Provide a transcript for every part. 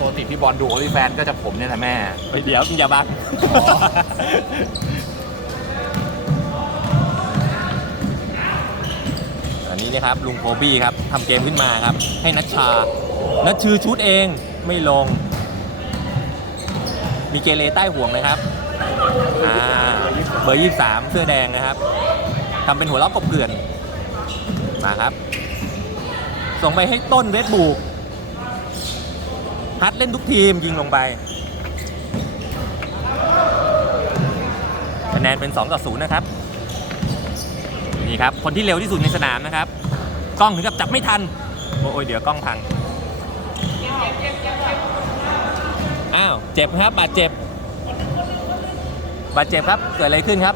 ปกติพี่บอลดูโอลิแฟนก็จะผมเนี่ยแหละแม่ไปเดี๋ยวอย่าบังอันนี้นะครับลุงโคบี้ครับทำเกมขึ้นมาครับ ให้นัชชา นัชชือชุดเองไม่ลง มีเกเรใต้ห่วงนะครับอ่าเบอร์ยี่สามเสื้อแดงนะครับทำเป็นหัวล้อกบเกลื่อนมาครับ ส่งไปให้ต้นเรดบู กฮัดเล่นทุกทีมยิงลงไปคะแนนเป็น 2 ต่อ 0 นะครับ นี่ครับ คนที่เร็วที่สุดในสนามนะครับ กล้องถึงกับจับไม่ทัน โอ้ยเดี๋ยวกล้องพัง อ้าว เจ็บครับ บาดเจ็บ บาดเจ็บครับ เกิดอะไรขึ้นครับ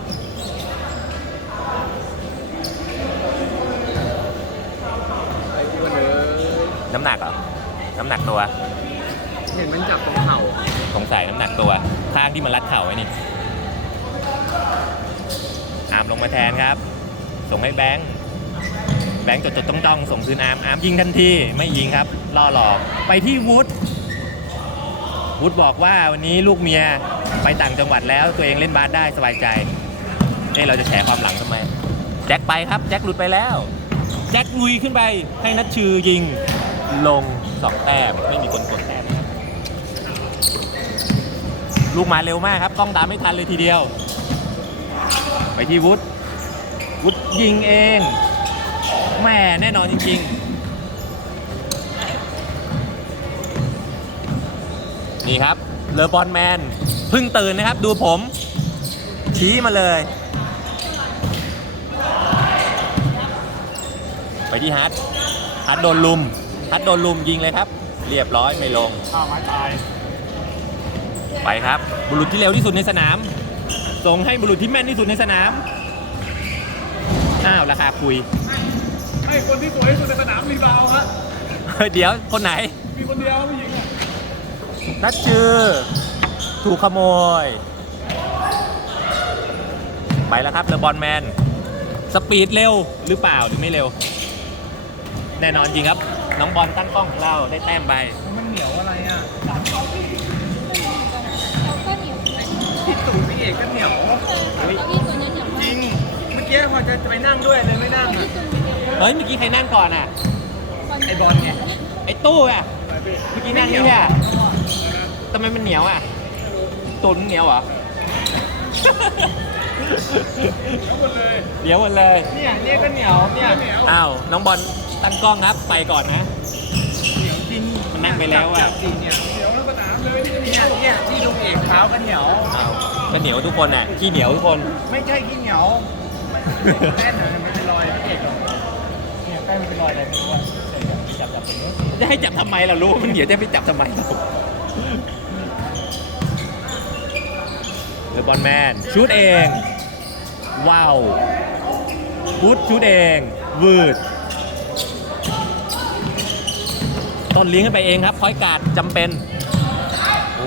น้ำหนักเหรอ น้ำหนักตัว เห็นมันจับตรงเข่าสงสัยน้ำหนักตัวข้างที่มันรัดเข่าไว้นี่อาร์มลงมาแทนครับ ส่งให้แบงค์แบงค์จดจดต้องต้องส่งคืนอาร์มอาร์มยิงทันทีไม่ยิงครับล่อหลอกไปที่วุฒวุฒบอกว่าวันนี้ลูกเมียไปต่างจังหวัดแล้วตัวเองเล่นบาสได้สบายใจเอ้เราจะแฉความหลังทำไม แจ็คไปครับ แจ็คหลุดไปแล้ว แจ็คลุยขึ้นไปให้นัดชื่อยิงลงสองแต้มไม่มีคนกดแต้ม ลูกมาเร็วมากครับกล้องตามไม่ทันเลยทีเดียว ไปที่วุฒวุฒยิงเองแม่แน่นอนจริง ๆ นี่ครับเลอบอลแมนเพิ่งตื่นนะครับ ดูผม ชี้มาเลย ไปที่ฮัทฮัทโดนลุมฮัทโดนลุมยิงเลยครับ เรียบร้อยไม่ลงข้าวไม้ตาย ไปครับ บุรุษที่เร็วที่สุดในสนาม ส่งให้บุรุษที่แม่นที่สุดในสนาม อ้าว ราคาคุยไอ้คนที่สวยที่สุดในสนามรีบาวครับเดี๋ยวคนไหน มีคนเดียวผู้หญิงอะนัดชื่อถูกขโมย ไปแล้วครับเลอบอลแมน สปีดเร็วหรือเปล่าหรือไม่เร็ว แน่นอนจริงครับ น้องบอลตั้งกล้องของเราได้แต้มไป มันเหนียวอะไรอะเขาก็เหนียวเหมือนกัน ที่ตูดพี่ เอกก็เหนียวเก้าอี้ตัวนี้เหนียวจมาริกงเมื่อกี้พอจะไปนั่งด้วยเลยไม่นั่งอะเฮ้ยเมื่อกี้ใครนั่งก่อนอะ ไอ้บอลไงไอ้ตู้อะ เมื่อกี้นั่งนี่อะทำไมมันเหนียวอะ ตุนเหนียวเหรอเหนียวหมดเลย เนี่ยเนี่ยก็เหนียวเนี่ยเหนียวอ้าวน้องบอลตั้งกล้องครับไปก่อนนะเหนียวจริงมันนั่งไปแล้วอะจับจริงเนี่ยเหนียวทั้งสนามเลยเนี่ยเนี่ยที่ลุงเอกเท้าก็เหนียวอ้าว ก็เหนียวทุกคนอะขี้เหนียวทุกคน ไม่ใช่ขี้เหนียวแป้นอะมันเป็นรอยพี่เอกหรอกเนี่ยแป้นมันเป็นรอยอะไรไม่รู้อะจับจับตรงนี้จะให้จับทำไมล่ะรู้ว่ามันเหนียวจะไปจับทำไมล่ะเลอบอลแมนชูดเอง ว้าวพุทชูดเองวืดต้นเลี้ยงขึ้นไปเองครับพอยการ์ดจำเป็นโอ้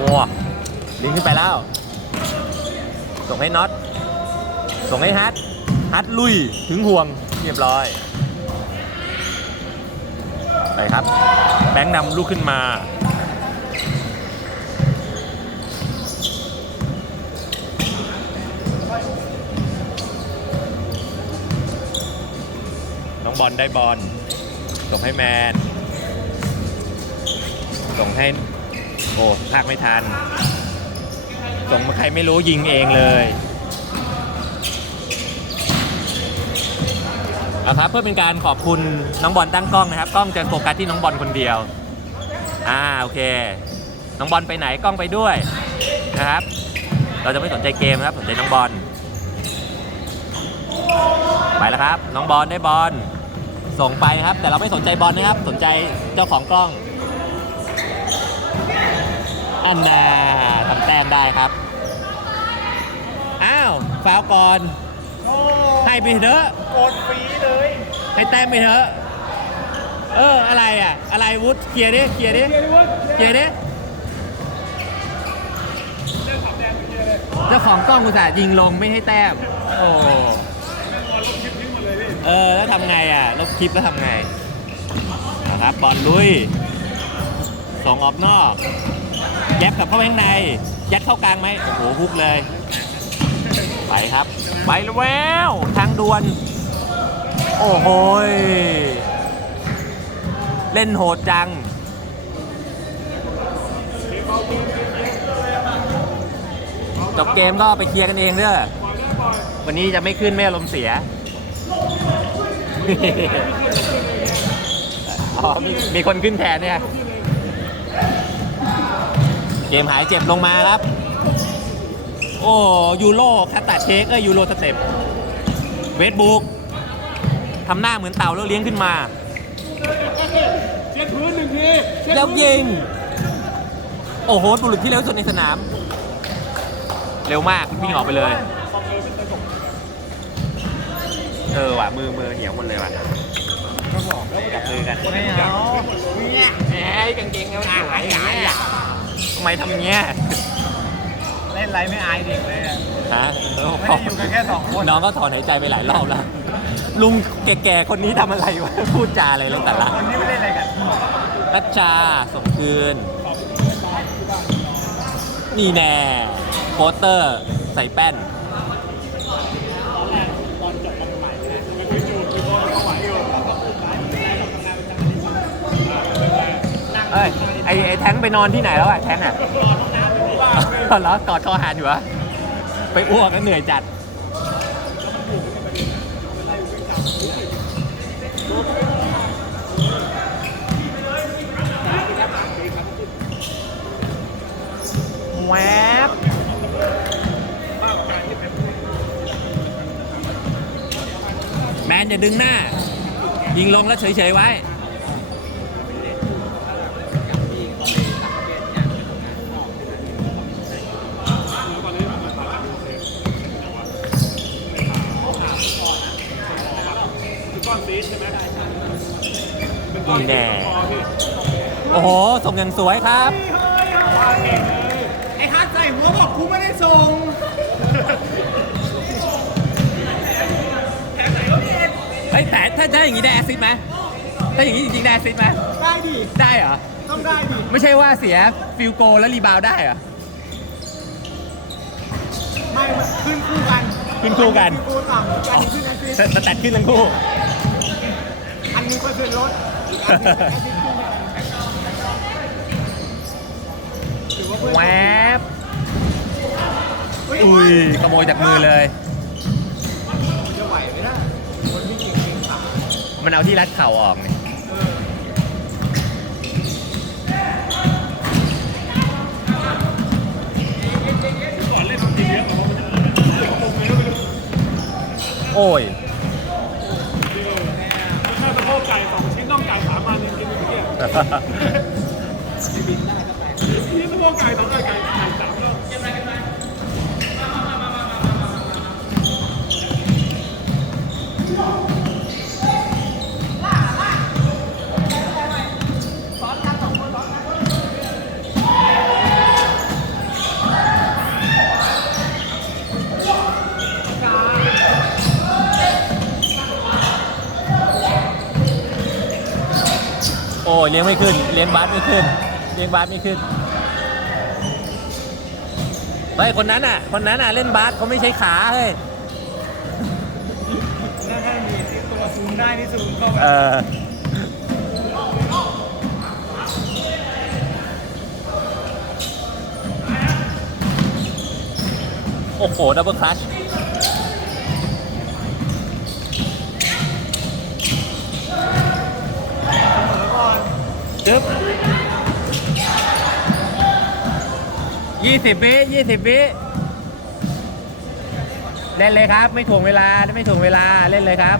เลี้ยงขึ้นไปแล้ว ส่งให้น็อต ส่งให้ฮัทฮัทลุยถึงห่วงเรียบร้อย ไปครับ แบงค์นำลูกขึ้นมา น้องบอลได้บอล ส่งให้แมน ส่งให้ โอ้พากไม่ทัน ส่งมาใครไม่รู้ยิงเองเลยเอาครับเพื่อเป็นการขอบคุณน้องบอลตั้งกล้องนะครับ กล้องจะโฟกัสที่น้องบอลคนเดียว อ่าโอเค น้องบอลไปไหนกล้องไปด้วยนะครับ เราจะไม่สนใจเกมครับสนใจน้องบอลไปแล้วครับ น้องบอลได้บอลส่งไปครับ แต่เราไม่สนใจบอลนะครับ สนใจเจ้าของกล้องอันนา ทำแต้มได้ครับ อ้าวฟาวล์ก่อน โอ้ให้ไปเถอะ โกดฟรีเลยให้แต้มไปเถอะ เออ อะไรอะ อะไรวุฒเคลียร์ดิ เคลียร์ดิเรียกว่าเคลียร์ดิ เรื่องขับแดงไปเยอะเลยเจ้าของกล้องอุตส่าห์ยิงลงไม่ให้แต้ม โอ้ แม่งบอลลบคลิปทิ้งหมดเลยพี่เออ แล้วทำไงอะ ลบคลิปแล้วทำไงนะครับบอลลุย ส่งออกนอก แยบกับเข้าไปข้างใน ยัดเข้ากลางไหมโอ้โหฮุกเลย ไปครับ ไปแล้วทางด่วน โอ้โหเล่นโหดจัง จบเกมก็ไปเคลียร์กันเองเด้อวันนี้จะไม่ขึ้นไม่อารมณ์เสียอ๋อมีมีคนขึ้นแทนเนี่ย เกมหายเจ็บลงมาครับ โอ้ยูโรคาตาเชคก็ยูโรสเต็ปเวทบุกทำหน้าเหมือนเต่าแล้วเลี้ยงขึ้นมาเช็ดพื้นหนึ่งทีเช็ดแล้วยิง โอ้โหบุรุษที่เร็วที่สุดในสนาม เร็วมากวิ่งออกไปเลย เออว่ะมือมือเหนียวหมดเลยว่ะจับมือกันไม่เอาเนี่ยแหมกางเกงมันหายหายอะ ทำไมทำอย่างเงี้ยเล่นไรไม่อายเด็กเลยอะฮะเออไม่ได้อยู่กันแค่สองคนน้องก็ถอนหายใจไปหลายรอบแล้ว ลุงแก่ๆคนนี้ทำอะไรวะ พูดจาอะไรแล้วแต่ละคนนี้ไม่เล่นอะไรกันรัชชาส่งคืน นี่แน่โปสเตอร์ใส่แป้นเอ้ย ไอไอแท้งไปนอนที่ไหนแล้วอะแท้งอะเหรอกอดคอหานอยู่วะไปอ้วกแล้วเหนื่อยจัดแวบแมนอย่าดึงหน้า ยิงลงแล้วเฉยๆไว้ นี่แน่ โอ้โห ส่ง อย่างสวยครับ ไอ้ฮัทใส่หัวบอกกูไม่ได้ส่งเฮ้ยแต่ถ้าถ้าอย่างนี้ได้แอสซิสต์ไหมถ้าอย่างนี้จริงๆได้แอสซิสต์ไหมได้ดิได้เหรอ ต้องได้ดิไม่ใช่ว่าเสียฟิลโกแล้วรีบาวด์ได้เหรอ ไม่มันขึ้นคู่กันขึ้นคู่กันคู่ต่ำอันนี้ขึ้นแอสซิสต์สแตทขึ้นทั้งคู่ อันนี้ก็ขึ้นรถอีกอันหนึงแอสซิสต์ขึ้นกันถือว่าเพื่อน แวบอุ้ยขโมยจากมือเลย จะไหวไหมนะคนที่เก่งเก่งขามันเอาที่รัดเข่าออกเนี่ยโอ้ยถ้าสะโพกไก่สองชิ้นต้องจ่ายสามพันจริงๆเนี่ยนี่สะโพกไก่สองไก่ไก่ไก่สามรอบ โอ้ ยเลี้ยงไม่ขึ้น เลี้ยงบาสไม่ขึ้น เลี้ยงบาสไม่ขึ้นเฮ้ยคนนั้นอะ คนนั้นอะเล่นบาสเขาไม่ใช้ขาเฮ้ยถ้าถ้ามีตัวซูมได้นี่ซูมเข้าไปเออโอ้โหดับเบิลคลัช จึ๊บยี่สิบวิยี่สิบวิเล่นเลยครับ ไม่ถ่วงเวลา ไม่ถ่วงเวลา เล่นเลยครับ